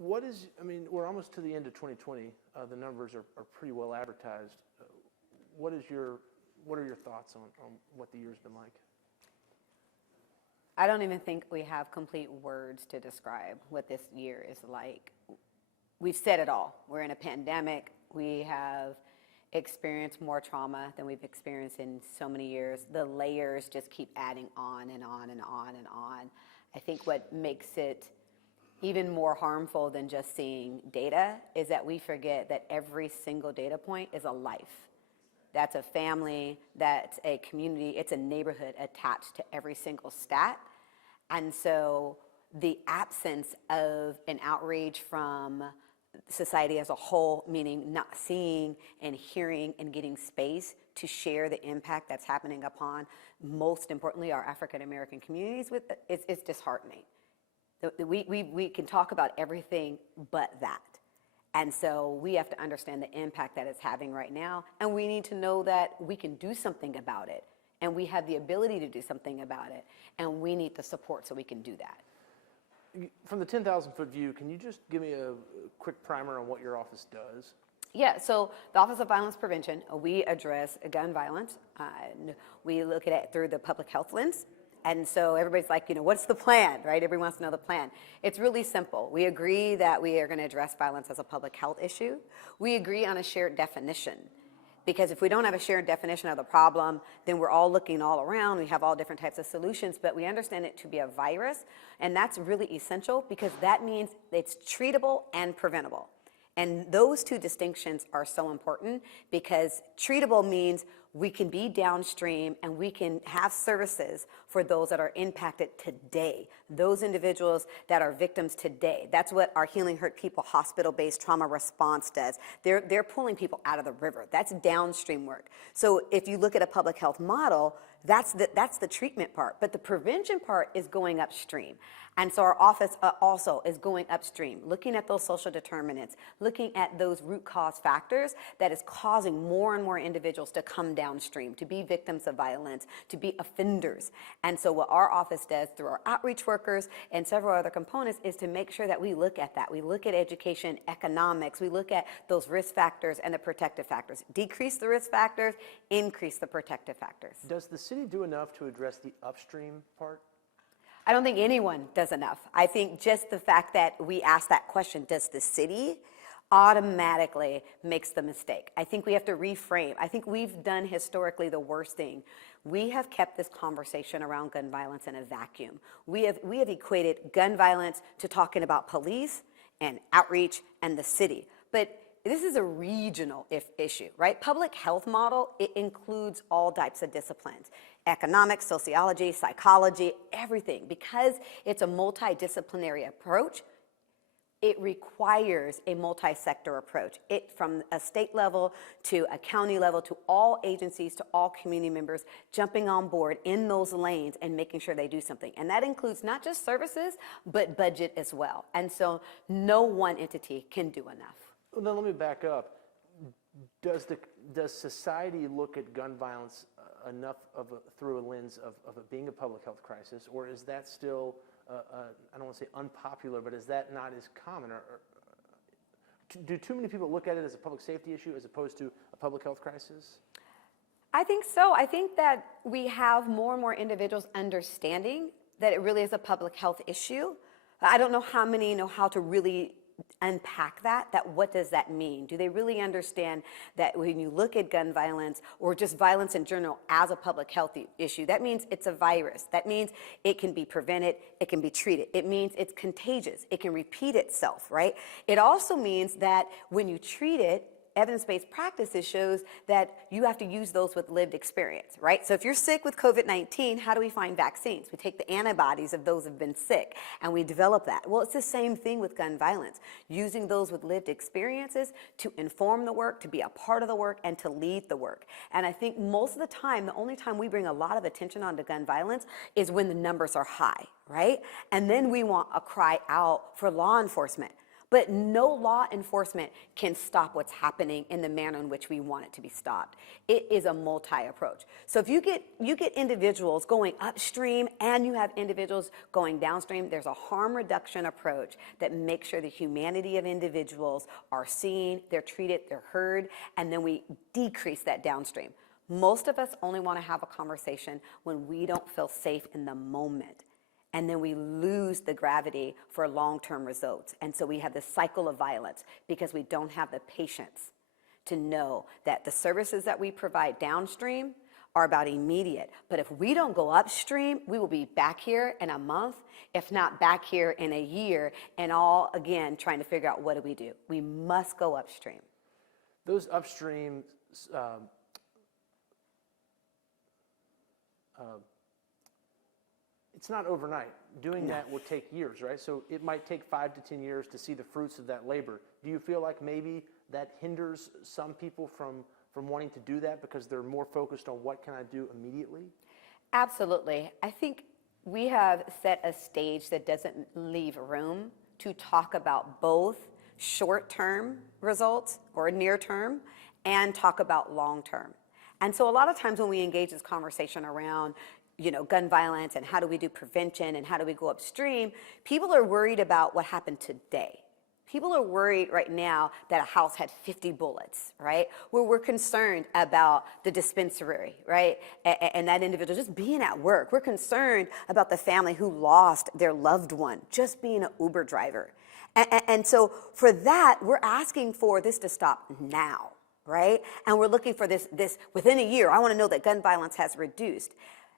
What is, I mean, we're almost to the end of 2020. The numbers are pretty well advertised. What are your thoughts on what the year's been like? I don't even think we have complete words to describe what this year is like. We've said it all. We're in a pandemic. We have experienced more trauma than we've experienced in so many years. The layers just keep adding on and on and on and on. I think what makes it even more harmful than just seeing data is that we forget that every single data point is a life. That's a family, that's a community, it's a neighborhood attached to every single stat. And so the absence of an outreach from society as a whole, meaning not seeing and hearing and getting space to share the impact that's happening upon, most importantly, our African American communities, it's disheartening. We can talk about everything but that. And so we have to understand the impact that it's having right now, and we need to know that we can do something about it, and we have the ability to do something about it, and we need the support so we can do that. From the 10,000-foot view, can you just give me a quick primer on what your office does? Yeah, so the Office of Violence Prevention, we address gun violence. We look at it through the public health lens. And so everybody's like, what's the plan, right? Everybody wants to know the plan. It's really simple. We agree that we are going to address violence as a public health issue. We agree on a shared definition. Because if we don't have a shared definition of the problem, then we're all looking all around. We have all different types of solutions, but we understand it to be a virus. And that's really essential because that means it's treatable and preventable. And those two distinctions are so important because treatable means we can be downstream and we can have services for those that are impacted today, those individuals that are victims today. That's what our Healing Hurt People hospital-based trauma response does. They're pulling people out of the river. That's downstream work. So if you look at a public health model, that's the treatment part. But the prevention part is going upstream. And so our office also is going upstream, looking at those social determinants, looking at those root cause factors that is causing more and more individuals to come downstream, to be victims of violence, to be offenders. And so what our office does through our outreach workers and several other components is to make sure that we look at that. We look at education, economics, we look at those risk factors and the protective factors. Decrease the risk factors, increase the protective factors. Does the city do enough to address the upstream part? I don't think anyone does enough. I think just the fact that we ask that question, does the city, automatically makes the mistake. I think we have to reframe. I think we've done historically the worst thing. We have kept this conversation around gun violence in a vacuum. We have equated gun violence to talking about police and outreach and the city. But this is a regional issue, right? Public health model, it includes all types of disciplines. Economics, sociology, psychology, everything. Because it's a multidisciplinary approach, it requires a multi-sector approach. It from a state level to a county level to all agencies to all community members jumping on board in those lanes and making sure they do something. And that includes not just services, but budget as well. And so no one entity can do enough. Well, then let me back up. Does society look at gun violence enough through a lens of it being a public health crisis, or is that still, I don't want to say unpopular, but is that not as common? Or do too many people look at it as a public safety issue as opposed to a public health crisis? I think so. I think that we have more and more individuals understanding that it really is a public health issue. I don't know how many know how to really unpack that what does that mean? Do they really understand that when you look at gun violence or just violence in general as a public health issue, that means it's a virus. That means it can be prevented, it can be treated. It means it's contagious, it can repeat itself, right? It also means that when you treat it, evidence-based practices shows that you have to use those with lived experience, right? So if you're sick with COVID-19, how do we find vaccines? We take the antibodies of those who've been sick and we develop that. Well, it's the same thing with gun violence, using those with lived experiences to inform the work, to be a part of the work, and to lead the work. And I think most of the time, the only time we bring a lot of attention onto gun violence is when the numbers are high, right? And then we want a cry out for law enforcement. But no law enforcement can stop what's happening in the manner in which we want it to be stopped. It is a multi-approach. So if you get individuals going upstream and you have individuals going downstream, there's a harm reduction approach that makes sure the humanity of individuals are seen, they're treated, they're heard, and then we decrease that downstream. Most of us only want to have a conversation when we don't feel safe in the moment. And then we lose the gravity for long-term results. And so we have this cycle of violence because we don't have the patience to know that the services that we provide downstream are about immediate. But if we don't go upstream, we will be back here in a month, if not back here in a year, and all, again, trying to figure out what do we do. We must go upstream. Those upstream it's not overnight. Doing that will take years, right? So it might take 5 to 10 years to see the fruits of that labor. Do you feel like maybe that hinders some people from wanting to do that because they're more focused on what can I do immediately? Absolutely. I think we have set a stage that doesn't leave room to talk about both short-term results or near-term and talk about long-term. And so a lot of times when we engage this conversation around gun violence and how do we do prevention and how do we go upstream, people are worried about what happened today. People are worried right now that a house had 50 bullets, right? We're concerned about the dispensary, right? And that individual just being at work. We're concerned about the family who lost their loved one just being an Uber driver. And so for that, we're asking for this to stop now, right? And we're looking for this within a year. I want to know that gun violence has reduced.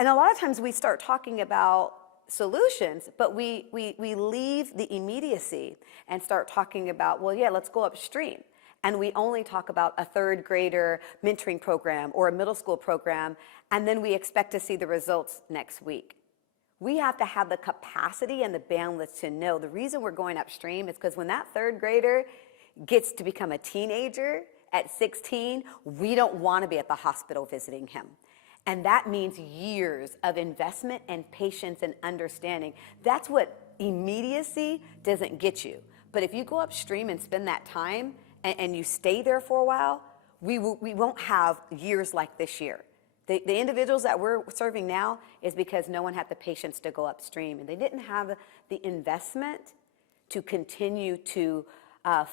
And a lot of times we start talking about solutions, but we leave the immediacy and start talking about, well, yeah, let's go upstream. And we only talk about a third grader mentoring program or a middle school program, and then we expect to see the results next week. We have to have the capacity and the bandwidth to know the reason we're going upstream is because when that third grader gets to become a teenager at 16, we don't want to be at the hospital visiting him. And that means years of investment and patience and understanding. That's what immediacy doesn't get you. But if you go upstream and spend that time and you stay there for a while, we won't have years like this year. The individuals that we're serving now is because no one had the patience to go upstream. And they didn't have the investment to continue to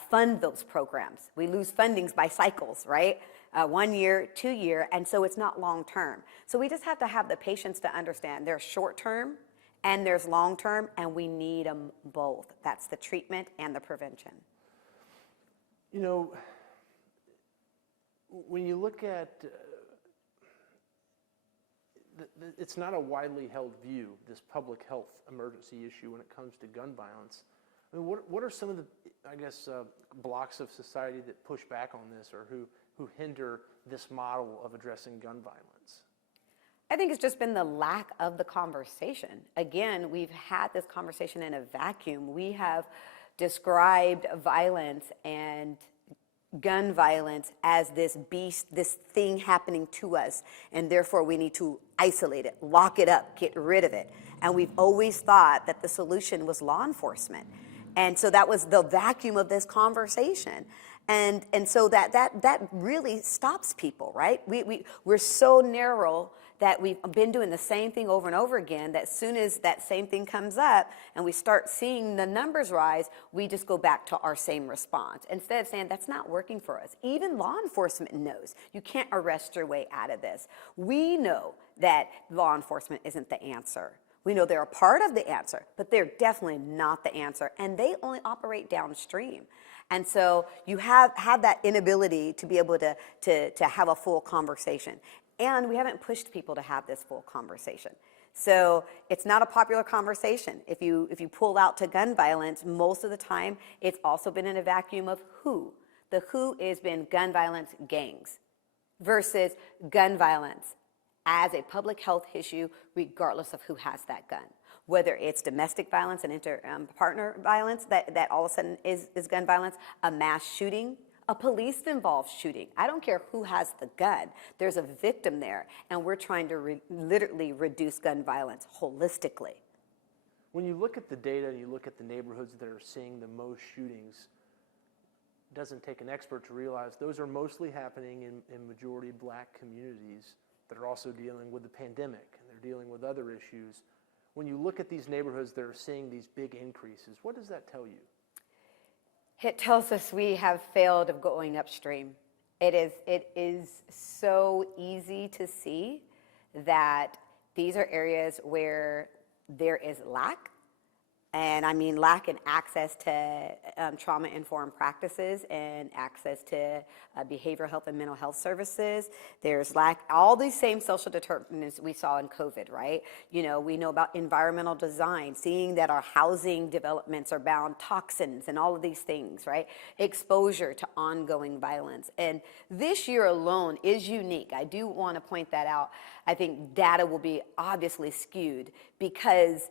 fund those programs. We lose fundings by cycles, right? 1 year, 2 year, and so it's not long term. So we just have to have the patience to understand there's short term and there's long term, and we need them both. That's the treatment and the prevention. When you look at, it's not a widely held view, this public health emergency issue when it comes to gun violence. I mean, what are some of the, blocks of society that push back on this or who hinder this model of addressing gun violence? I think it's just been the lack of the conversation. Again, we've had this conversation in a vacuum. We have described violence and gun violence as this beast, this thing happening to us, and therefore we need to isolate it, lock it up, get rid of it. And we've always thought that the solution was law enforcement. And so that was the vacuum of this conversation. And so that really stops people, right? We're so narrow that we've been doing the same thing over and over again, that as soon as that same thing comes up and we start seeing the numbers rise, we just go back to our same response. Instead of saying, that's not working for us. Even law enforcement knows you can't arrest your way out of this. We know that law enforcement isn't the answer. We know they're a part of the answer, but they're definitely not the answer, and they only operate downstream. And so you have that inability to be able to have a full conversation. And we haven't pushed people to have this full conversation. So it's not a popular conversation. If you pull out to gun violence, most of the time it's also been in a vacuum of who. The who has been gun violence gangs versus gun violence as a public health issue regardless of who has that gun. Whether it's domestic violence and inter-partner violence that all of a sudden is gun violence, a mass shooting, a police-involved shooting. I don't care who has the gun. There's a victim there, and we're trying to literally reduce gun violence holistically. When you look at the data and you look at the neighborhoods that are seeing the most shootings, it doesn't take an expert to realize those are mostly happening in majority black communities that are also dealing with the pandemic, and they're dealing with other issues. When you look at these neighborhoods that are seeing these big increases, what does that tell you? It tells us we have failed of going upstream. It is so easy to see that these are areas where there is lack, and I mean lack in access to trauma-informed practices and access to behavioral health and mental health services. There's lack, all these same social determinants we saw in COVID, right? You know, we know about environmental design, seeing that our housing developments are bound toxins and all of these things, right? Exposure to ongoing violence. And this year alone is unique. I do want to point that out. I think data will be obviously skewed because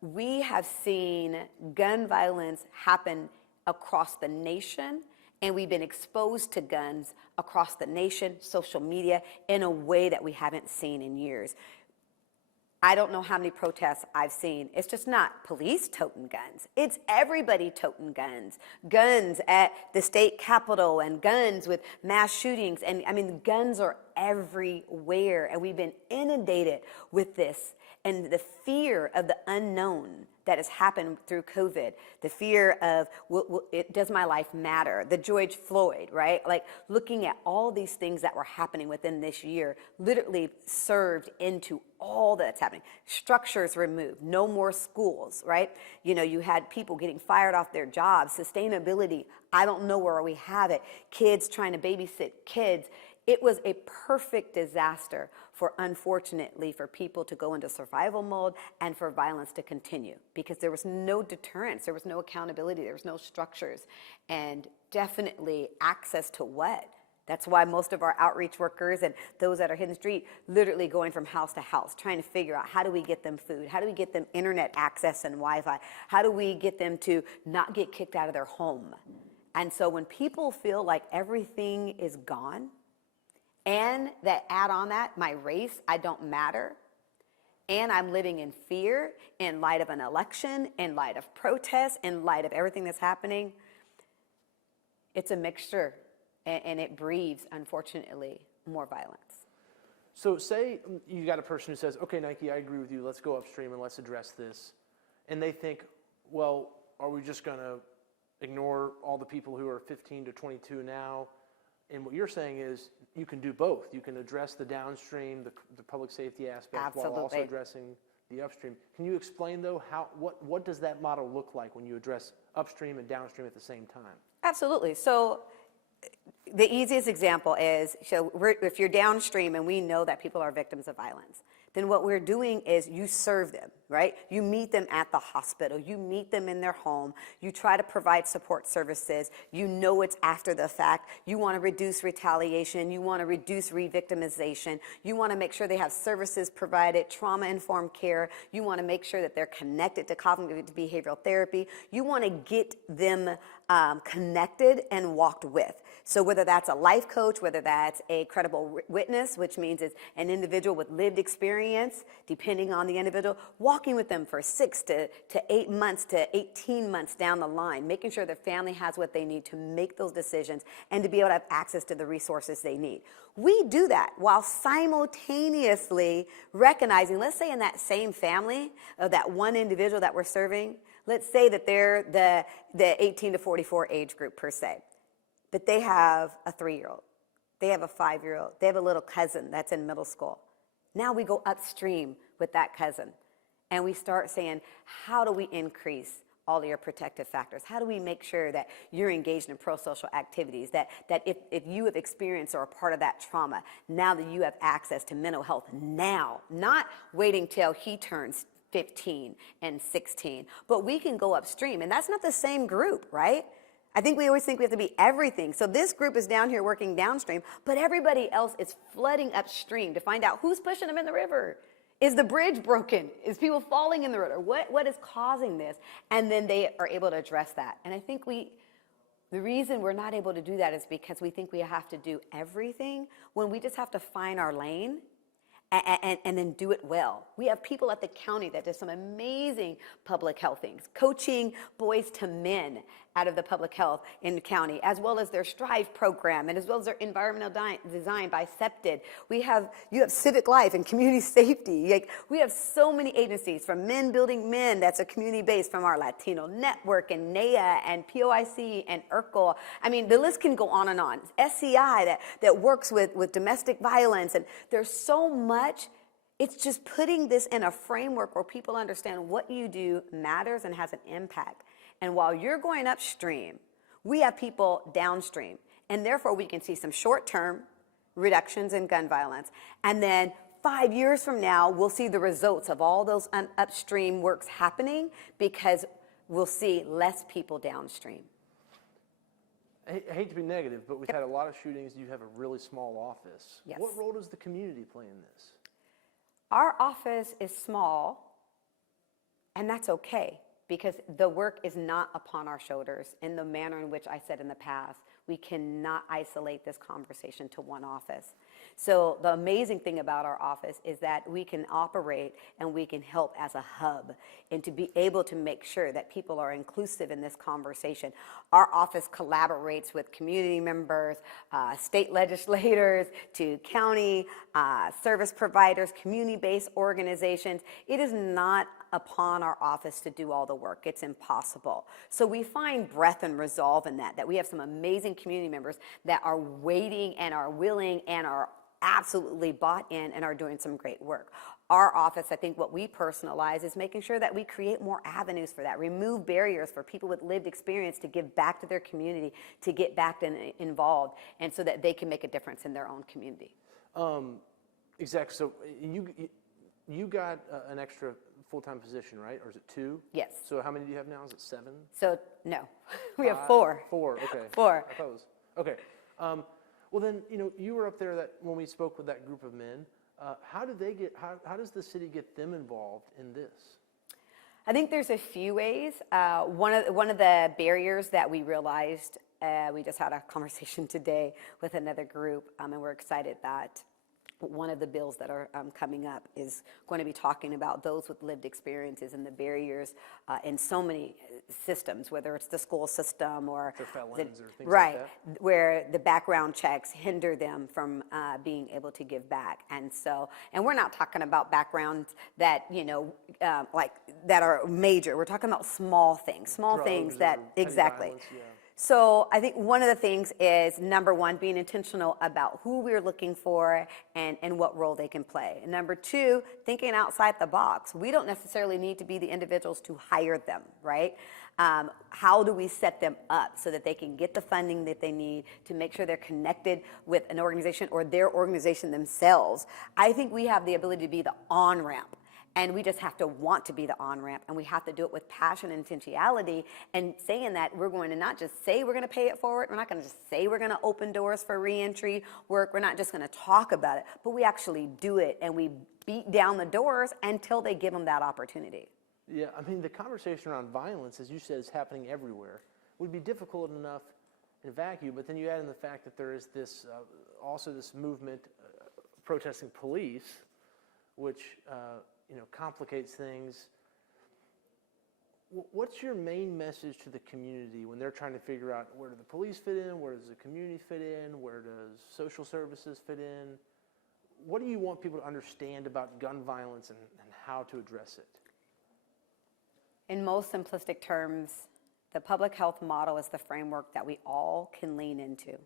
we have seen gun violence happen across the nation, and we've been exposed to guns across the nation, social media, in a way that we haven't seen in years. I don't know how many protests I've seen. It's just not police toting guns. It's everybody toting guns. Guns at the state capitol and guns with mass shootings. And I mean, guns are everywhere, and we've been inundated with this. And the fear of the unknown that has happened through COVID, the fear of, does my life matter? The George Floyd, right? Like looking at all these things that were happening within this year literally served into all that's happening. Structures removed, no more schools, right? You know, you had people getting fired off their jobs, sustainability, I don't know where we have it, kids trying to babysit kids. It was a perfect disaster for, unfortunately, for people to go into survival mode and for violence to continue because there was no deterrence, there was no accountability, there was no structures, and definitely access to what? That's why most of our outreach workers and those that are hidden street literally going from house to house, trying to figure out how do we get them food? How do we get them internet access and Wi-Fi? How do we get them to not get kicked out of their home? And so when people feel like everything is gone, and that add on that, my race, I don't matter, and I'm living in fear in light of an election, in light of protests, in light of everything that's happening, it's a mixture, and it breeds, unfortunately, more violence. So say you got a person who says, okay, Nike, I agree with you, let's go upstream and let's address this. And they think, well, are we just going to ignore all the people who are 15 to 22 now? And what you're saying is you can do both. You can address the downstream, the public safety aspect, Absolutely. while also addressing the upstream. Can you explain, though, what does that model look like when you address upstream and downstream at the same time? Absolutely. So the easiest example is, so if you're downstream and we know that people are victims of violence, then what we're doing is you serve them, right? You meet them at the hospital. You meet them in their home. You try to provide support services. You know it's after the fact. You want to reduce retaliation. You want to reduce re-victimization. You want to make sure they have services provided, trauma-informed care. You want to make sure that they're connected to cognitive behavioral therapy. You want to get them connected and walked with. So whether that's a life coach, whether that's a credible witness, which means it's an individual with lived experience, depending on the individual, walking with them for 6 to 8 months to 18 months down the line, making sure their family has what they need to make those decisions and to be able to have access to the resources they need. We do that while simultaneously recognizing, let's say in that same family of that one individual that we're serving, let's say that they're the 18 to 44 age group per se, that they have a 3-year-old, they have a 5-year-old, they have a little cousin that's in middle school. Now we go upstream with that cousin and we start saying, how do we increase all of your protective factors? How do we make sure that you're engaged in pro-social activities, that if you have experienced or are part of that trauma, now that you have access to mental health now, not waiting till he turns 15 and 16, but we can go upstream. And that's not the same group, right? I think we always think we have to be everything. So this group is down here working downstream, but everybody else is flooding upstream to find out who's pushing them in the river. Is the bridge broken? Is people falling in the river? What is causing this? And then they are able to address that. And I think the reason we're not able to do that is because we think we have to do everything when we just have to find our lane and then do it well. We have people at the county that do some amazing public health things, coaching boys to men out of the public health in the county, as well as their Strive program, and as well as their environmental design by SEPTED. You have Civic Life and community safety. Like, we have so many agencies, from Men Building Men, that's a community based, from our Latino Network and NEA and POIC and IRCL. I mean, the list can go on and on. SCI that works with domestic violence, and there's so much. It's just putting this in a framework where people understand what you do matters and has an impact. And while you're going upstream, we have people downstream. And therefore, we can see some short-term reductions in gun violence. And then 5 years from now, we'll see the results of all those upstream works happening, because we'll see less people downstream. I hate to be negative, but we've had a lot of shootings. You have a really small office. Yes. What role does the community play in this? Our office is small, and that's okay, because the work is not upon our shoulders in the manner in which I said in the past. We cannot isolate this conversation to one office. So the amazing thing about our office is that we can operate and we can help as a hub, and to be able to make sure that people are inclusive in this conversation. Our office collaborates with community members, state legislators, to county service providers, community-based organizations. It is not upon our office to do all the work. It's impossible. So we find breadth and resolve in that we have some amazing community members that are waiting and are willing and are absolutely bought in and are doing some great work. Our office, I think what we personalize is making sure that we create more avenues for that, remove barriers for people with lived experience to give back to their community, to get back involved, and so that they can make a difference in their own community. Exactly. So you got an extra full-time position, right? Or is it 2? Yes. So how many do you have now? Is it 7? So, no. We have 4. 4, okay. 4. I thought it was, okay. Well then, you were up there when we spoke with that group of men. How does the city get them involved in this? I think there's a few ways. One of the barriers that we realized, we just had a conversation today with another group, and we're excited that one of the bills that are coming up is going to be talking about those with lived experiences and the barriers in so many systems, whether it's the school system or felons or things right, like that. Where the background checks hinder them from being able to give back. And we're not talking about backgrounds that like that are major. We're talking about small things, Drugs that exactly. Violence, yeah. So I think one of the things is, number one, being intentional about who we're looking for and what role they can play. And number 2, thinking outside the box. We don't necessarily need to be the individuals to hire them, right? How do we set them up so that they can get the funding that they need to make sure they're connected with an organization or their organization themselves? I think we have the ability to be the on-ramp. And we just have to want to be the on-ramp, and we have to do it with passion and intentionality, and saying that we're going to not just say we're going to pay it forward, we're not going to just say we're going to open doors for reentry work, we're not just going to talk about it, but we actually do it, and we beat down the doors until they give them that opportunity. Yeah, I mean, the conversation around violence, as you said, is happening everywhere. It would be difficult enough in a vacuum, but then you add in the fact that there is this, also this movement protesting police, which complicates things. What's your main message to the community when they're trying to figure out where do the police fit in, where does the community fit in, where does social services fit in? What do you want people to understand about gun violence and how to address it? In most simplistic terms, the public health model is the framework that we all can lean into.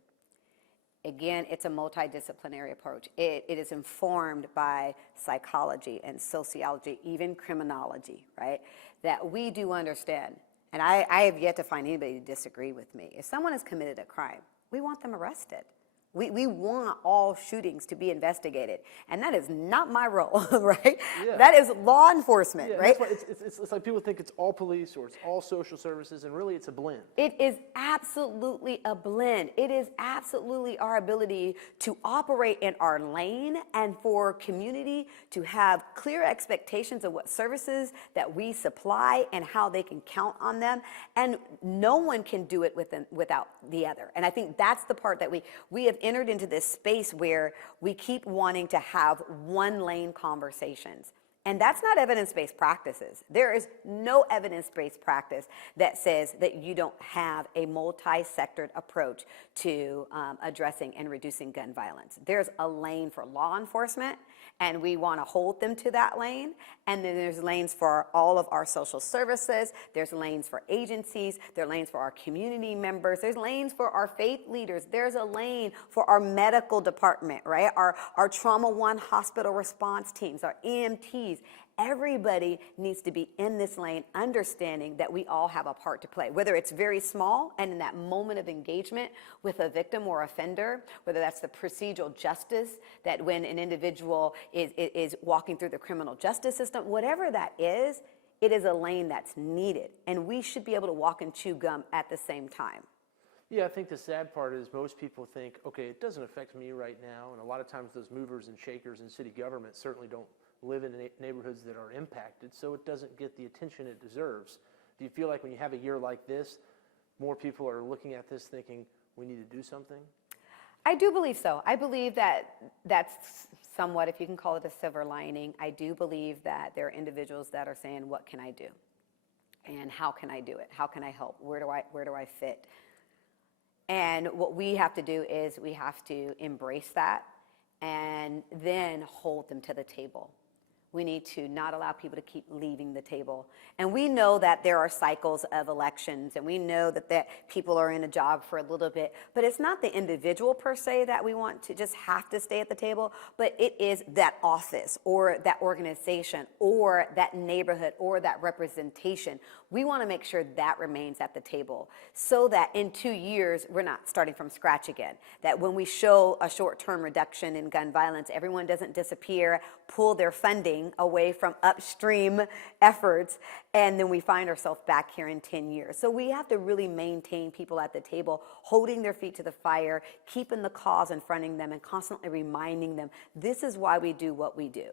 Again, it's a multidisciplinary approach. It is informed by psychology and sociology, even criminology, right? That we do understand. And I have yet to find anybody to disagree with me. If someone has committed a crime, we want them arrested. We want all shootings to be investigated. And that is not my role, right? Yeah. That is law enforcement, yeah, right? That's why it's like people think it's all police or it's all social services, and really it's a blend. It is absolutely a blend. It is absolutely our ability to operate in our lane and for community to have clear expectations of what services that we supply and how they can count on them. And no one can do it without the other. And I think that's the part that we have entered into this space where we keep wanting to have one lane conversations. And that's not evidence-based practices. There is no evidence-based practice that says that you don't have a multi-sectored approach to addressing and reducing gun violence. There's a lane for law enforcement, and we want to hold them to that lane. And then there's lanes for all of our social services. There's lanes for agencies. There are lanes for our community members. There's lanes for our faith leaders. There's a lane for our medical department, right? Our Trauma One hospital response teams, our EMTs. Everybody needs to be in this lane, understanding that we all have a part to play, whether it's very small and in that moment of engagement with a victim or offender, whether that's the procedural justice, that when an individual is walking through the criminal justice system, whatever that is, it is a lane that's needed. And we should be able to walk and chew gum at the same time. Yeah, I think the sad part is most people think, okay, it doesn't affect me right now. And a lot of times those movers and shakers in city government certainly don't live in neighborhoods that are impacted, so it doesn't get the attention it deserves. Do you feel like when you have a year like this, more people are looking at this thinking, we need to do something? I do believe so. I believe that that's somewhat, if you can call it a silver lining. I do believe that there are individuals that are saying, what can I do? And how can I do it? How can I help? Where do I fit? And what we have to do is we have to embrace that and then hold them to the table. We need to not allow people to keep leaving the table. And we know that there are cycles of elections, and we know that people are in a job for a little bit, but it's not the individual per se that we want to just have to stay at the table, but it is that office or that organization or that neighborhood or that representation. We want to make sure that remains at the table so that in 2 years, we're not starting from scratch again. That when we show a short-term reduction in gun violence, everyone doesn't disappear, pull their funding away from upstream efforts, and then we find ourselves back here in 10 years. So we have to really maintain people at the table, holding their feet to the fire, keeping the cause in front of them, and constantly reminding them, this is why we do what we do.